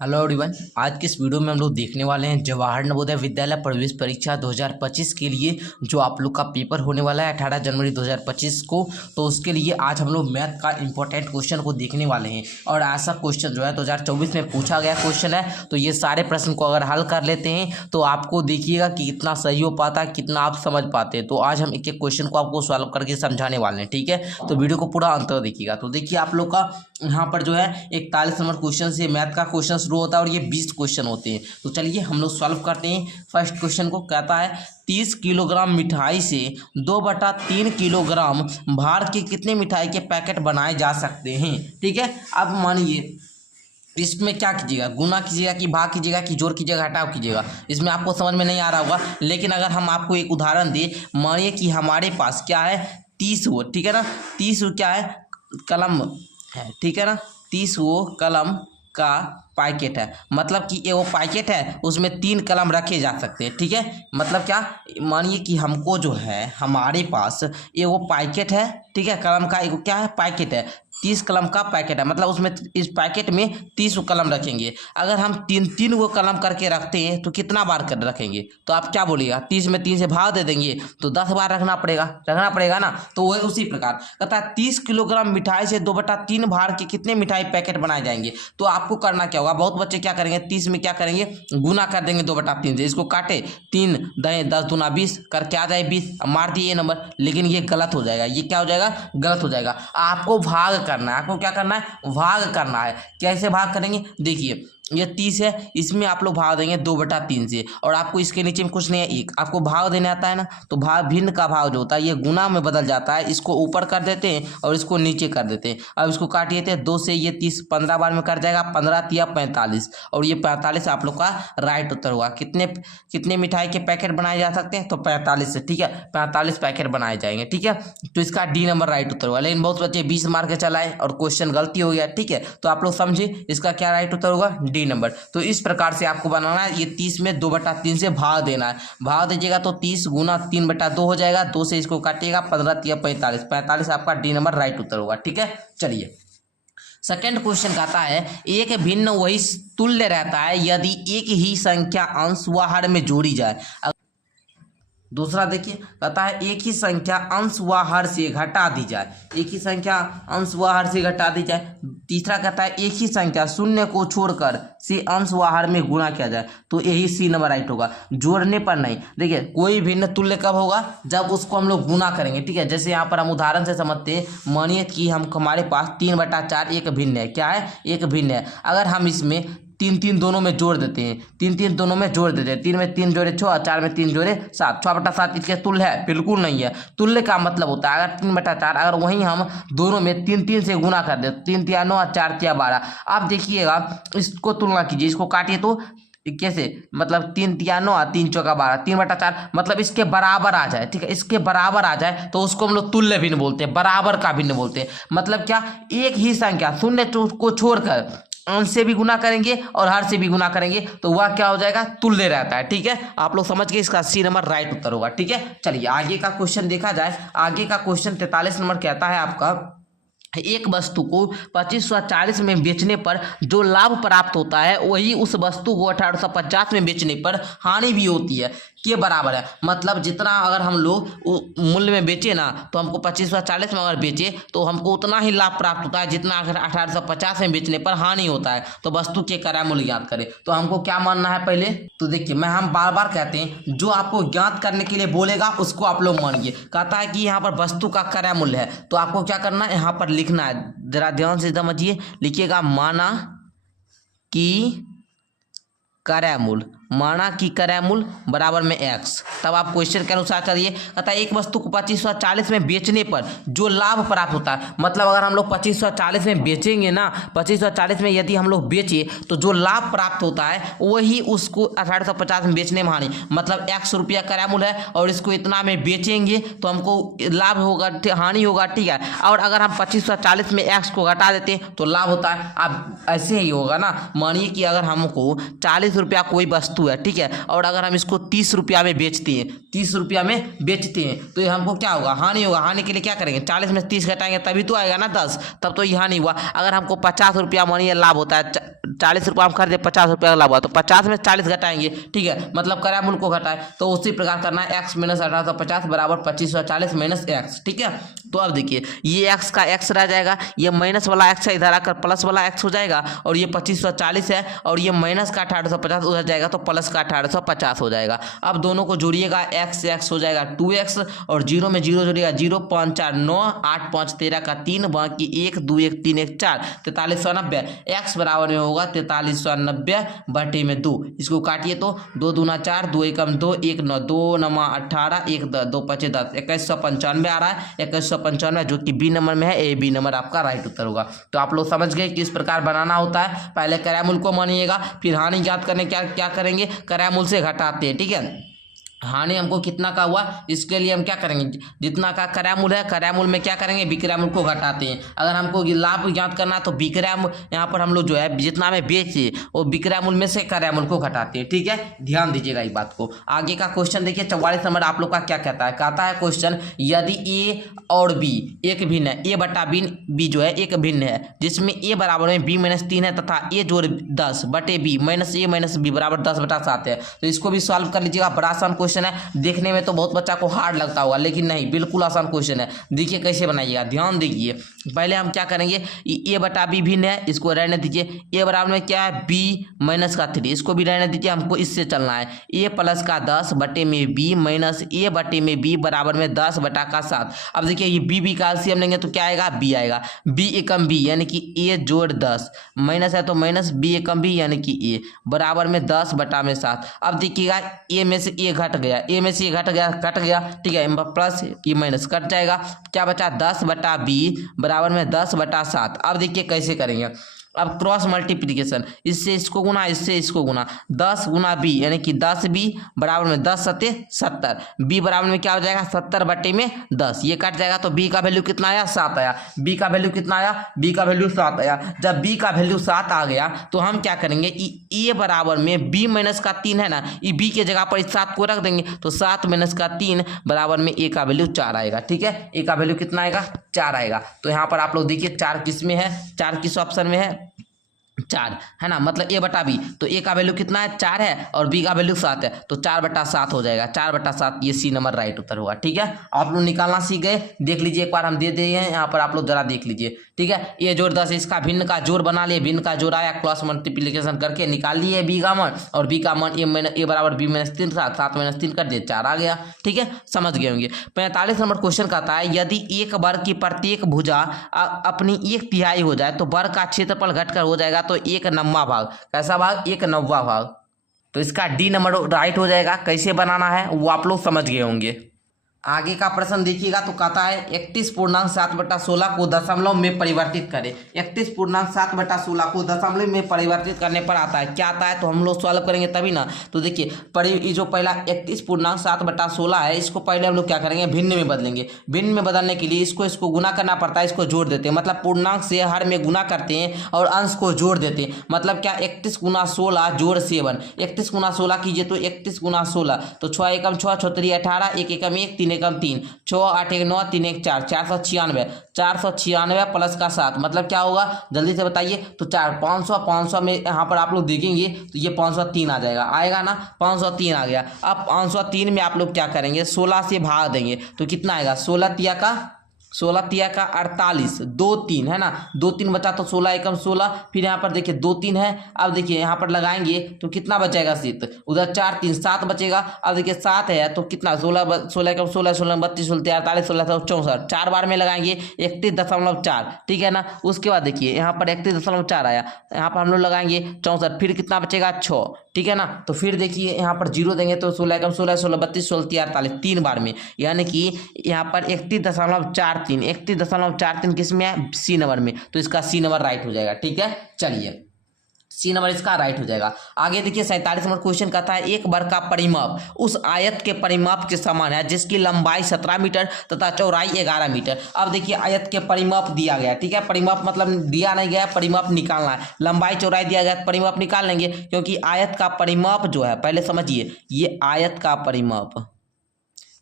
Hello everyone. आज के इस वीडियो में हम लोग देखने वाले हैं जवाहर नवोदय विद्यालय प्रवेश परीक्षा 2025 के लिए जो आप लोग का पेपर होने वाला है 18 जनवरी 2025 को। तो उसके लिए आज हम लोग मैथ का इंपॉर्टेंट क्वेश्चन को देखने वाले हैं और ऐसा क्वेश्चन जो है 2024 में पूछा गया क्वेश्चन है। तो ये सारे प्रश्न को अगर हल कर लेते हैं तो आपको देखिएगा कि कितना सही हो पाता है, कितना आप समझ पाते हैं। तो आज हम एक एक क्वेश्चन को आपको सॉल्व करके समझाने वाले हैं, ठीक है। तो वीडियो को पूरा अंत तक देखिएगा। तो देखिए आप लोग का यहाँ पर जो है 41 नंबर क्वेश्चन से मैथ का क्वेश्चन शुरू होता है और ये 20 क्वेश्चन होते हैं। तो चलिए हम लोग सॉल्व करते हैं। फर्स्ट क्वेश्चन को कहता है 30 किलोग्राम मिठाई से 2/3 किलोग्राम भार के कितने मिठाई के पैकेट बनाए जा सकते हैं, ठीक है। अब मानिए इसमें क्या कीजिएगा, गुना कीजिएगा कि भाग कीजिएगा कि जोड़ कीजिएगा घटाव कीजिएगा, इसमें आपको समझ में नहीं आ रहा होगा। लेकिन अगर हम आपको एक उदाहरण दें, मानिए कि हमारे पास क्या है 30 वो, ठीक है ना, 30 क्या है कलम है, ठीक है ना, 30 वो कलम का पैकेट है। मतलब कि ये वो पैकेट है उसमें 3 कलम रखे जा सकते हैं, ठीक है। मतलब क्या, मानिए कि हमको जो है हमारे पास ये वो पैकेट है, ठीक है, कलम का एक क्या है पैकेट है, 30 कलम का पैकेट है। मतलब उसमें इस पैकेट में 30 कलम रखेंगे। अगर हम 3-3 वो कलम करके रखते हैं तो कितना बार कर रखेंगे, तो आप क्या बोलिएगा, 30 में 3 से भाग दे देंगे तो 10 बार रखना पड़ेगा ना। तो वही उसी प्रकार कहता है 30 किलोग्राम मिठाई से 2/3 भार के कितने मिठाई पैकेट बनाए जाएंगे। तो आपको करना क्या होगा, बहुत बच्चे क्या करेंगे 30 में क्या करेंगे गुना कर देंगे 2/3 से, इसको काटे 3 10 दूना 20 करके आ जाए 20, मार दिए ये नंबर। लेकिन ये गलत हो जाएगा, ये क्या हो जाएगा, गलत हो जाएगा। आपको भाग करना है, आपको क्या करना है, भाग करना है। कैसे भाग करेंगे, देखिए ये 30 है, इसमें आप लोग भाग देंगे 2/3 से, और आपको इसके नीचे में कुछ नहीं है, एक आपको भाग देने आता है ना। तो भाग भिन्न का भाग जो होता है ये गुना में बदल जाता है, इसको ऊपर कर देते हैं और इसको नीचे कर देते हैं। अब इसको काटिए थे 2 से, ये 30 15 बार में कट जाएगा, 15 या 45, और ये 45 आप लोग का राइट उत्तर हुआ। कितने मिठाई के पैकेट बनाए जा सकते हैं, तो 45 से, ठीक है, 45 पैकेट बनाए जाएंगे, ठीक है। तो इसका डी नंबर राइट उत्तर हुआ। लेकिन बहुत बच्चे 20 मार के चलाए और क्वेश्चन गलती हो गया, ठीक है। तो आप लोग समझे इसका क्या राइट उत्तर होगा, डी नंबर। तो इस प्रकार से आपको बनाना है, ये 30 में 2/3 से भाग देना है, भाग दीजिएगा तो 30 गुना 3/2 हो जाएगा, 2 से इसको काटिएगा 15 या 45, 45 आपका डी नंबर राइट उत्तर होगा, ठीक है। चलिए सेकेंड क्वेश्चन कहता है एक भिन्न वही तुल्य रहता है यदि एक ही संख्या अंश व हर में जोड़ी जाए। दूसरा देखिए कहता है एक ही संख्या अंश व हर से घटा दी जाए, एक ही संख्या अंश व हर से घटा दी जाए। तीसरा कहता है एक ही संख्या शून्य को छोड़कर से अंश व हर में गुणा किया जाए। तो यही सी नंबर राइट होगा, जोड़ने पर नहीं। देखिए कोई भिन्न तुल्य कब होगा, जब उसको हम लोग गुना करेंगे, ठीक है। जैसे यहाँ पर हम उदाहरण से समझते हैं, मानिए कि हमारे पास 3/4 एक भिन्न है, क्या है, एक भिन्न है। अगर हम इसमें 3 दोनों में जोड़ देते हैं, 3 दोनों में जोड़ देते हैं, 3 में 3 जोड़े 6, 4 में 3 जोड़े 7, 6/7 इसके तुल्य है, बिल्कुल नहीं है। तुल्य का मतलब होता है अगर 3/4, अगर वहीं हम दोनों में 3 से गुना कर दे, 3 तिया 9, 4 तिया 12। आप देखिएगा इसको तुलना कीजिए, इसको काटिए तो कैसे, मतलब 3 तिया 9, 3 चौका 12, 3/4 मतलब इसके बराबर आ जाए, ठीक है, इसके बराबर आ जाए तो उसको हम लोग तुल्य भिन्न बोलते हैं, बराबर का भिन्न बोलते हैं। मतलब क्या, एक ही संख्या शून्य को छोड़कर अंश से भी गुना करेंगे और हर से भी गुना करेंगे तो वह क्या हो जाएगा, तुल्य रहता है, ठीक है। आप लोग समझ के इसका सी नंबर राइट उत्तर होगा, ठीक है। चलिए आगे का क्वेश्चन देखा जाए। आगे का क्वेश्चन 43 नंबर कहता है आपका एक वस्तु को 2540 में बेचने पर जो लाभ प्राप्त होता है वही उस वस्तु को 1850 में बेचने पर हानि भी होती है के बराबर है। मतलब जितना अगर हम लोग मूल्य में बेचे ना, तो हमको 2540 में अगर बेचे तो हमको उतना ही लाभ प्राप्त होता है जितना अगर 1850 में बेचने पर हानि होता है। तो वस्तु के क्रय मूल्य ज्ञात करें। तो हमको क्या मानना है पहले, तो देखिए हम बार बार कहते हैं जो आपको ज्ञात करने के लिए बोलेगा उसको आप लोग मानिए। कहता है कि यहाँ पर वस्तु का क्रय मूल्य है, तो आपको क्या करना है, यहाँ पर लिखना है, जरा ध्यान से समझिए, लिखिएगा माना कि क्रय मूल्य, माना कि क्रय मूल्य बराबर में x। तब आप क्वेश्चन के अनुसार चलिए। कहता है एक वस्तु को 2540 में बेचने पर जो लाभ प्राप्त होता है, मतलब अगर हम लोग 2540 में बेचेंगे ना, 2540 में यदि हम लोग बेचे तो जो लाभ प्राप्त होता है वही उसको 1850 में बेचने में हानि, मतलब x रुपया क्रय मूल्य है और इसको इतना में बेचेंगे तो हमको लाभ होगा, हानि होगा, ठीक है। और अगर हम 2540 में x को घटा देते हैं तो लाभ होता है। अब ऐसे ही होगा ना, मानिए कि अगर हमको 40 रुपया कोई वस्तु वस्तु है, ठीक है, और अगर हम इसको 30 रुपया में बेचते हैं, 30 रुपया में बेचते हैं तो ये हमको क्या होगा, हानि होगा। हानि के लिए क्या करेंगे, 40 में 30 घटाएंगे तभी तो आएगा ना 10, तब तो ये हानि हुआ। अगर हमको 50 रुपया मानिए लाभ होता है, 40 रुपया हम खरीदे, 50 रुपया का लाभ हुआ, तो 50 में 40 घटाएंगे, ठीक है, मतलब क्रय मूल्य को घटाए। तो उसी प्रकार करना है, x माइनस 1850 बराबर 2540 माइनस x, ठीक है। तो अब देखिए ये x का x रह जाएगा, ये माइनस वाला x है इधर आकर प्लस वाला x हो जाएगा, और ये 2540 है और ये माइनस का 1850 उधर जाएगा तो प्लस का 1850 हो जाएगा। अब दोनों को जोड़िएगा, x हो जाएगा 2x और 0 में 0 जोड़िएगा, 0 5 4 9 8 5 13 का 3 बाकी 1 2 1 3 1 4 4390। x बराबर में होगा 4390 बटे में 2, इसको काटिए तो 2 दूना 4 2 एकम 2 1 9 2 9 18 1 2 5 10 2195 आ रहा है, 2195 जो कि बी नंबर में है, ए बी नंबर आपका राइट उत्तर होगा। तो आप लोग समझ गए किस प्रकार बनाना होता है। पहले क्रय मूल्य को मानिएगा, फिर हानि ज्ञात करने क्या करेंगे, क्रय मूल्य से घटाते हैं, ठीक है। हानि हमको कितना का हुआ, इसके लिए हम क्या करेंगे, जितना का क्रय मूल्य है, क्रय मूल्य में क्या करेंगे, विक्रय मूल्य को घटाते हैं। अगर हमको लाभ ज्ञात करना है तो विक्रय मूल्य, यहाँ पर हम लोग जो है जितना में बेचे वो विक्रय मूल्य में से क्रय मूल्य को घटाते हैं, ठीक है, ध्यान दीजिएगा इस बात को। आगे का क्वेश्चन देखिए 44 नंबर आप लोग का क्या कहता है, कहता है क्वेश्चन यदि ए और बी एक भिन्न है, ए बटा बी जो है एक भिन्न है, जिसमें ए बराबर में बी माइनस 3 है तथा ए जोड़ 10 बटे बी माइनस ए माइनस बी बराबर 10 बटा 7 है। तो इसको भी सॉल्व कर लीजिएगा, बड़ा आसान क्वेश्चन है, देखने में तो बहुत बच्चा को हार्ड लगता होगा लेकिन नहीं, बिल्कुल आसान क्वेश्चन है। देखिए कैसे बनाइएगा, ध्यान दीजिए। पहले हम क्या करेंगे, ए बटा बी भिन्न है, इसको रहने दीजिए। ए बराबर में क्या है, बी माइनस का 3, इसको भी रहने दीजिए, हमको इससे चलना है। ए प्लस का 10 बटे में बी माइनस ए बटे में बी बराबर में 10 बटा का 7। अब देखिए ये बी का एलसीएम लेंगे तो क्या आएगा, बी आएगा, बी एकम बी यानी कि ए जोड़ 10 माइनस है तो माइनस बी एकम बी यानी कि ए बराबर में 10 बटा में 7। अब देखिएगा ए में से ए घट गया, ए में से ये कट गया, ठीक है, प्लस ये माइनस कट जाएगा, क्या बचा 10 बटा बी बराबर में 10 बटा 7। अब देखिए कैसे करेंगे, अब क्रॉस मल्टीप्लिकेशन, इससे इसको गुना इससे इसको गुना, 10 गुना बी यानी कि 10 बी बराबर में 10 सत्ते 70, बी बराबर में क्या हो जाएगा 70 बटे में 10, ये कट जाएगा तो बी का वैल्यू कितना आया 7 आया, बी का वैल्यू कितना आया, बी का वैल्यू 7 आया। जब बी का वैल्यू 7 आ गया तो हम क्या करेंगे, ए बराबर में बी माइनस का 3 है ना, ये बी के जगह पर इस 7 को रख देंगे तो 7 माइनस का 3 बराबर में ए का वैल्यू 4 आएगा, ठीक है, ए का वैल्यू कितना आएगा 4 आएगा। तो यहाँ पर आप लोग देखिए 4 किस में है, 4 किस ऑप्शन में है, 4 है ना, मतलब ए बटा बी, तो ए का वैल्यू कितना है 4 है और बी का वैल्यू 7 है, तो 4 बटा 7 हो जाएगा, 4 बटा 7 ये सी नंबर राइट उत्तर होगा, ठीक है। आप लोग निकालना सीख गए, देख लीजिए एक बार हम दे दिए हैं यहाँ पर, आप लोग जरा देख लीजिए, ठीक है। ए जोड़ 10 इसका भिन्न का जोड़ बना लिए, भिन्न का जोड़ आया, क्रॉस मल्टीप्लिकेशन करके निकाल लिए बी का मान, और बी का मान ए बराबर बी माइनस 3 था, 7 माइनस 3 कर दिए 4 आ गया, ठीक है, समझ गए होंगे। 45 नंबर क्वेश्चन कहता है यदि एक वर्ग की प्रत्येक भुजा अपनी 1/3 हो जाए तो वर्ग का क्षेत्रफल घटकर हो जाएगा तो 1/9 भाग, कैसा भाग 1/9 भाग, तो इसका डी नंबर राइट हो जाएगा। कैसे बनाना है वो आप लोग समझ गए होंगे। आगे का प्रश्न देखिएगा तो कहता है 31.7/16 को दशमलव में परिवर्तित करें। 31.7/16 को दशमलव में परिवर्तित करने पर आता है, क्या आता है तो हम लोग सॉल्व करेंगे तभी ना। तो देखिए ये जो पहला 31.7/16 है, इसको पहले हम लोग क्या करेंगे, भिन्न में बदलेंगे। भिन्न में बदलने के लिए इसको गुना करना पड़ता है, इसको जोड़ देते हैं, मतलब पूर्णांक से हर में गुना करते हैं और अंश को जोड़ देते हैं। मतलब क्या 31 गुना 16 जोड़ 7, 31 गुना 16 कीजिए तो 31 गुना 16 तो 6 एकम 6 6 3 18 1 एकम 1 3 एकम 3 6 8 1 9 3 1 4 496 496 प्लस का 7 मतलब क्या होगा जल्दी से बताइए। तो 500 में यहाँ पर आप लोग देखेंगे तो ये 503 आ जाएगा, आएगा ना, 503 आ गया। अब 503 में आप लोग क्या करेंगे 16 से भाग देंगे तो कितना आएगा 16 तिया का 48 2 3 है ना, 2 3 बचा तो 16 एकम 16, फिर यहाँ पर देखिए 2 3 है। अब देखिए यहाँ पर लगाएंगे तो कितना बचेगा शीत, उधर 4 3 7 बचेगा। अब देखिए 7 है तो कितना 16 एकम 16 16 32 16 48 16 64 4 बार में लगाएंगे 31.4, ठीक है ना। उसके बाद देखिए यहाँ पर 31.4 आया, यहाँ पर हम लोग लगाएंगे 64, फिर कितना बचेगा 6, ठीक है ना। तो फिर देखिए यहाँ पर 0 देंगे तो 16 एकम 16 16 32 16 48 3 बार में, यानी कि यहाँ पर 31.43 किस में है सी नंबर में, तो इसका सी नंबर राइट हो जाएगा, ठीक है। चलिए सी नंबर इसका राइट हो जाएगा। आगे देखिए 47 नंबर क्वेश्चन कहता है एक वर्ग का परिमाप उस आयत के परिमाप के समान है जिसकी लंबाई 17 मीटर तथा चौड़ाई 11 मीटर। अब देखिए आयत के परिमाप दिया गया है, ठीक है, परिमाप मतलब दिया नहीं गया, परिमाप निकालना है। लंबाई चौड़ाई दिया गया, परिमाप निकाल लेंगे, क्योंकि आयत का परिमाप जो है, पहले समझिए, ये आयत का परिमाप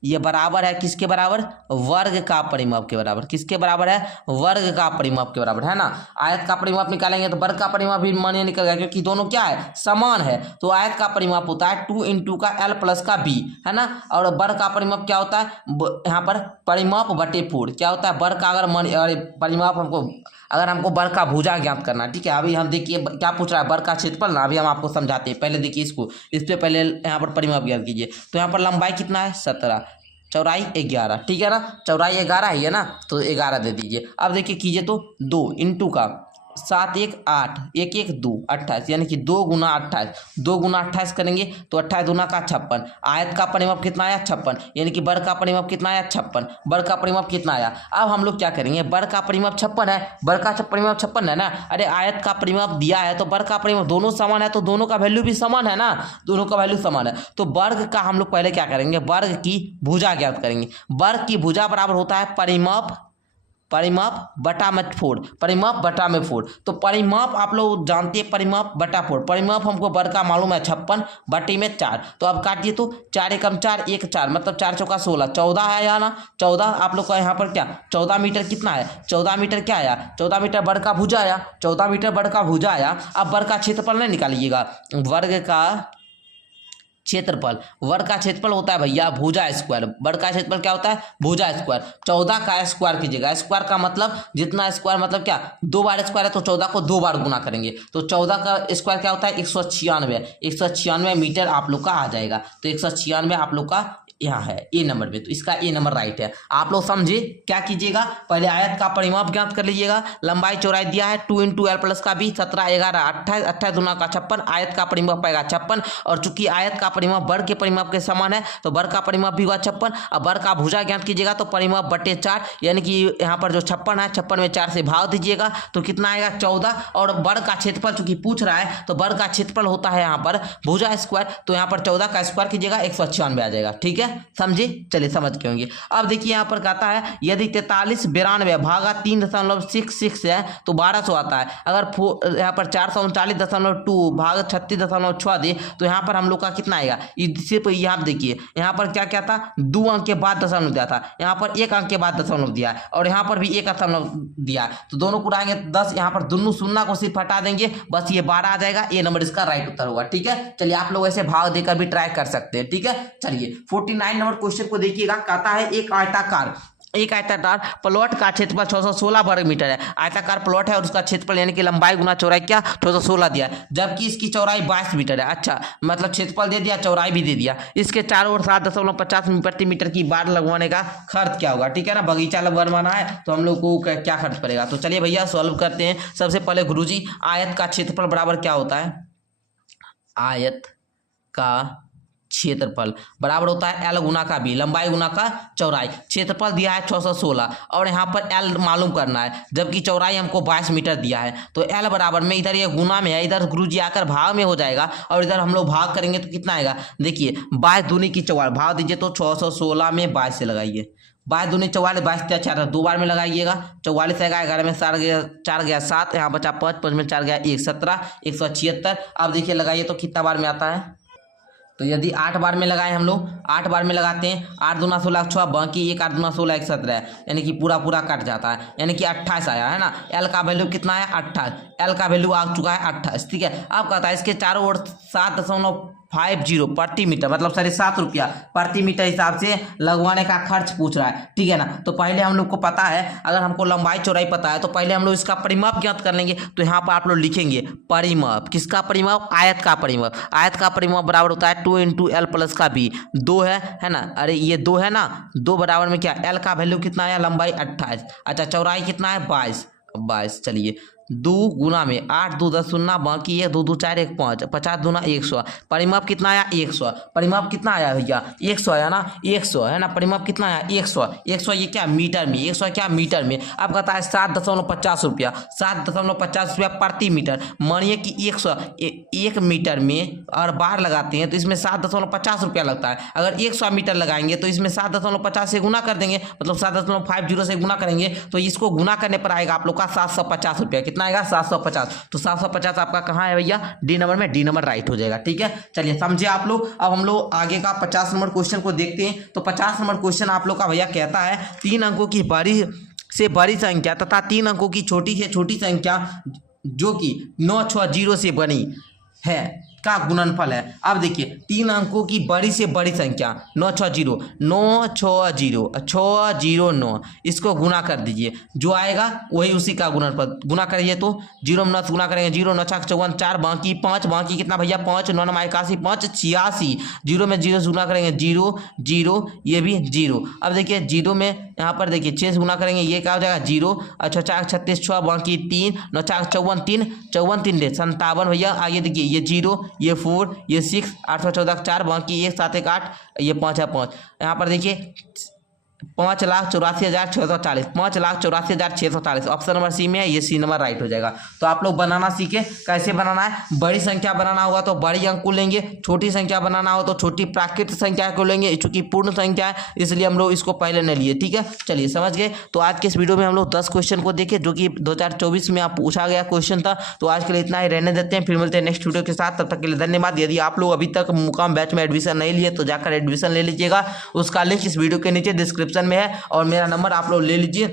ये बराबर है किसके बराबर, वर्ग का परिमाप के बराबर। किसके बराबर है, वर्ग का परिमाप के बराबर, है ना। आयत का परिमाप निकालेंगे तो वर्ग का परिमाप भी मान्य निकल गया, क्योंकि दोनों क्या है, समान है। तो आयत का परिमाप होता है 2 × का L + का B, है ना। और वर्ग का परिमाप क्या होता है, यहाँ पर परिमाप बटे 4 क्या होता है, वर्ग का अगर परिमाप अगर हमको वर्ग का भुजा ज्ञात करना है, ठीक है। अभी हम देखिए क्या पूछ रहा है, वर्ग का क्षेत्रफल ना, अभी हम आपको समझाते हैं। पहले देखिए इसको, इस पे पहले यहाँ पर परिमाप ज्ञात कीजिए। तो यहाँ पर लंबाई कितना है 17, चौड़ाई 11, ठीक है ना, चौड़ाई 11 ही है ना, तो 11 दे दीजिए। अब देखिए कीजिए तो 2 × का 7 × 1 = 8, 1 × 1 = 2, 28, यानी कि 2 × 28, 2 × 28 करेंगे तो 28 दूना का 56। आयत का परिमाप कितना आया 56, यानी कि वर्ग का परिमाप कितना आया 56, वर्ग का परिमाप कितना आया। अब हम लोग क्या करेंगे, वर्ग का परिमाप 56 है, वर्ग का परिमाप 56 है ना। अरे आयत का परिमाप दिया है तो वर्ग का परिमाप दोनों समान है, तो दोनों का वैल्यू भी समान है ना, दोनों का वैल्यू समान है। तो वर्ग का हम लोग पहले क्या करेंगे, वर्ग की भुजा ज्ञात करेंगे। वर्ग की भुजा बराबर होता है परिमाप बटा में 4, परिमाप बटा में 4। तो परिमाप आप लोग जानते हैं, परिमाप बटा 4, परिमाप हमको वर्ग का मालूम है 56 बटे में 4। तो अब काटिए तो 4 × 4 = 1, 4 मतलब 4 × 4 = 16, 14 है या ना, 14 आप लोग का यहाँ पर क्या 14 मीटर कितना है, 14 मीटर क्या आया, 14 मीटर वर्ग का भुजा आया, 14 मीटर वर्ग का भुजा आया। अब वर्ग का क्षेत्रफल नहीं निकालिएगा, वर्ग का क्षेत्रफल, वर्ग का क्षेत्रफल होता है भैया भुजा स्क्वायर। वर्ग का क्षेत्रफल क्या होता है, भुजा स्क्वायर। 14 का स्क्वायर कीजिएगा, स्क्वायर का मतलब जितना स्क्वायर मतलब क्या 2 बार स्क्वायर है, तो 14 को 2 बार गुना करेंगे, तो 14 का स्क्वायर क्या होता है 196 मीटर आप लोग का आ जाएगा। तो 196 आप लोग का यहाँ है ए नंबर में, तो इसका ए नंबर राइट है। आप लोग समझे, क्या कीजिएगा, पहले आयत का परिमाप ज्ञात कर लीजिएगा। लंबाई चौड़ाई दिया है 2 × L + का B, 17 11 28, 28 दूना का 56, आयत का परिमाप पाएगा 56। और चूंकि आयत का परिमाप वर्ग के परिमाप के समान है, तो वर्ग का परिमाप भी हुआ 56। अब वर्ग का भुजा ज्ञात कीजिएगा, तो परिमाप बटे 4, यानी कि यहाँ पर जो 56 है, 56 में 4 से भाग दीजिएगा तो कितना आएगा 14। और वर्ग का क्षेत्रफल चूंकि पूछ रहा है, तो वर्ग का क्षेत्रफल होता है यहाँ पर भुजा स्क्वायर, तो यहाँ पर 14 का स्क्वायर कीजिएगा 196 आ जाएगा, ठीक है, समझे। चलिए समझ के होंगे। अब देखिए यहाँ पर कहता है यदि 43 92 भागा 3.66 है तो 1200 आता है। अगर यहाँ पर 439.2 भाग 36.6 दे तो यहाँ पर हम लोग का कितना आएगा। सिर्फ यहाँ देखिए, यहाँ पर क्या क्या था, 2 अंक के बाद दशमलव दिया था, यहाँ पर 1 अंक के बाद दशमलव दिया है, और यहाँ पर भी 1 दशमलव दिया है, तो दोनों को उड़ाएंगे 10, यहाँ पर दोनों शून्य को सिर्फ हटा देंगे, बस ये 12 आ जाएगा। ये नंबर इसका राइट उत्तर होगा, ठीक है। चलिए आप लोग ऐसे भाग देकर भी ट्राई कर सकते हैं, ठीक है। चलिए 49 नंबर क्वेश्चन को देखिएगा, कहता है एक आयताकार प्लॉट का क्षेत्रफल 616 वर्ग मीटर है। आयताकार प्लॉट है और उसका क्षेत्रफल यानी कि लंबाई गुना चौड़ाई क्या 616 दिया है, जबकि इसकी चौड़ाई 22 मीटर है। अच्छा, मतलब क्षेत्रफल दे दिया, चौड़ाई भी दे दिया। इसके चारों ओर 7.50 प्रति मीटर की बाड़ लगवाने का खर्च क्या होगा, ठीक है ना। बगीचा लगवाना है तो हम लोग को क्या खर्च पड़ेगा। तो चलिए भैया सॉल्व करते हैं। सबसे पहले गुरुजी, आयत का क्षेत्रफल बराबर क्या होता है, आयत का क्षेत्रफल बराबर होता है L गुना का B, लंबाई गुना का चौड़ाई। क्षेत्रफल दिया है 616 और यहाँ पर L मालूम करना है, जबकि चौड़ाई हमको 22 मीटर दिया है। तो L बराबर में इधर ये गुना में है, इधर गुरुजी आकर भाग में हो जाएगा, और इधर हम लोग भाग करेंगे तो कितना आएगा। देखिए 22 दूनी की 44 भाग दीजिए तो 616 में 22 से लगाइए, 22 दूनी 44, 22 4 2 बार में लगाइएगा, 44 आएगा, 11 में 4 गया 7, यहाँ बचा 5, 5 में 4 गया 1, 17, 176। अब देखिए लगाइए तो कितना बार में आता है। तो यदि 8 बार में लगाए हम लोग, 8 बार में लगाते हैं, 8 दूना 16 6, बाकी 1 8 दूना 16 1 17 है, यानी कि पूरा कट जाता है, यानी कि 28 आया है ना। L का वैल्यू कितना है 28, L का वैल्यू आ चुका है 28, ठीक है। अब कहता है इसके चारों ओर 7.50 प्रति मीटर, मतलब 7.5 रुपया प्रति मीटर हिसाब से लगवाने का खर्च पूछ रहा है, ठीक है ना। तो पहले हम लोग को पता है, अगर हमको लंबाई चौड़ाई पता है तो पहले हम लोग इसका परिमाप ज्ञात कर लेंगे। तो यहाँ पर आप लोग लिखेंगे परिमाप, किसका परिमाप, आयत का परिमाप। आयत का परिमाप बराबर होता है 2 × L + का B, 2 है ना। अरे ये 2 है ना, 2 बराबर में क्या L का वैल्यू कितना है, लंबाई 28, अच्छा चौड़ाई कितना है 22। चलिए 2 गुना में 8 2 10 0 बाकी 1 2 2 4 1 5 50 दूना 100। परिमाप कितना आया 100। परिमाप कितना आया भैया 100 आया ना 100 है ना। परिमाप कितना आया 100। 100 ये क्या मीटर में 100 क्या मीटर में। अब कहता है 7.50 रुपया 7.50 रुपया प्रति मीटर। मानिए कि 100 1 मीटर में और बार लगाते हैं तो इसमें 7.50 रुपया लगता है। अगर 100 मीटर लगाएंगे तो इसमें 7.50 से गुना कर देंगे, मतलब 7.50 से गुना करेंगे तो इसको गुना करने पर आएगा आप लोग का 750 रुपया। कितना आएगा 750। तो 750 आपका कहाँ है भैया डी नंबर में। डी नंबर राइट हो जाएगा। ठीक है चलिए समझे आप लोग। अब हम लोग आगे का 50 नंबर क्वेश्चन को देखते हैं। तो 50 नंबर क्वेश्चन आप लोग का भैया कहता है 3 अंकों की बड़ी से बड़ी संख्या तथा 3 अंकों की छोटी से छोटी संख्या जो कि 960 से बनी है का गुणनफल है। अब देखिए 3 अंकों की बड़ी से बड़ी संख्या 960 इसको गुना कर दीजिए, जो आएगा वही उसी का गुणनफल। गुना करिए तो 0 में 9 गुना करेंगे 0 9 6 54 4 बाकी 5 बाकी कितना भैया 5 9 9 81 5 86 0 में 0 से गुना करेंगे 0 0 ये भी 0। अब देखिए 0 में यहाँ पर देखिए 6 से गुना करेंगे ये क्या हो जाएगा 0 अच्छा 4 36 6 बाकी 3 9 4 54 3 54 57 भैया। आगे देखिए ये 0 ये 4 ये 6 8 14 4 बाकी 1 7 1 8 ये 5 है 5। यहाँ पर देखिए 5,84,640 5,84,640 ऑप्शन नंबर सी में है, ये सी नंबर राइट हो जाएगा। तो आप लोग बनाना सीखे कैसे बनाना है। बड़ी संख्या बनाना होगा तो बड़ी अंक को लेंगे, छोटी संख्या बनाना हो तो छोटी प्राकृतिक संख्या को लेंगे। चूंकि पूर्ण संख्या है इसलिए हम लोग इसको पहले नहीं लिए। ठीक है चलिए समझ गए। तो आज के इस वीडियो में हम लोग 10 क्वेश्चन को देखे जो कि 2024 में आप पूछा गया क्वेश्चन था। तो आज के लिए इतना ही रहने देते हैं, फिर मिलते हैं नेक्स्ट वीडियो के साथ। तब तक के लिए धन्यवाद। यदि आप लोग अभी तक मुकाम बैच में एडमिशन नहीं लिए तो जाकर एडमिशन ले लीजिएगा, उसका लिंक इस वीडियो के नीचे डिस्क्रिप्शन में है और मेरा नंबर आप लोग ले लीजिए।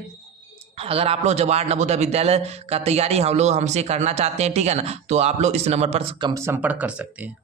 अगर आप लोग जवाहर नवोदय विद्यालय का तैयारी हम लोग हमसे करना चाहते हैं ठीक है ना, तो आप लोग इस नंबर पर संपर्क कर सकते हैं।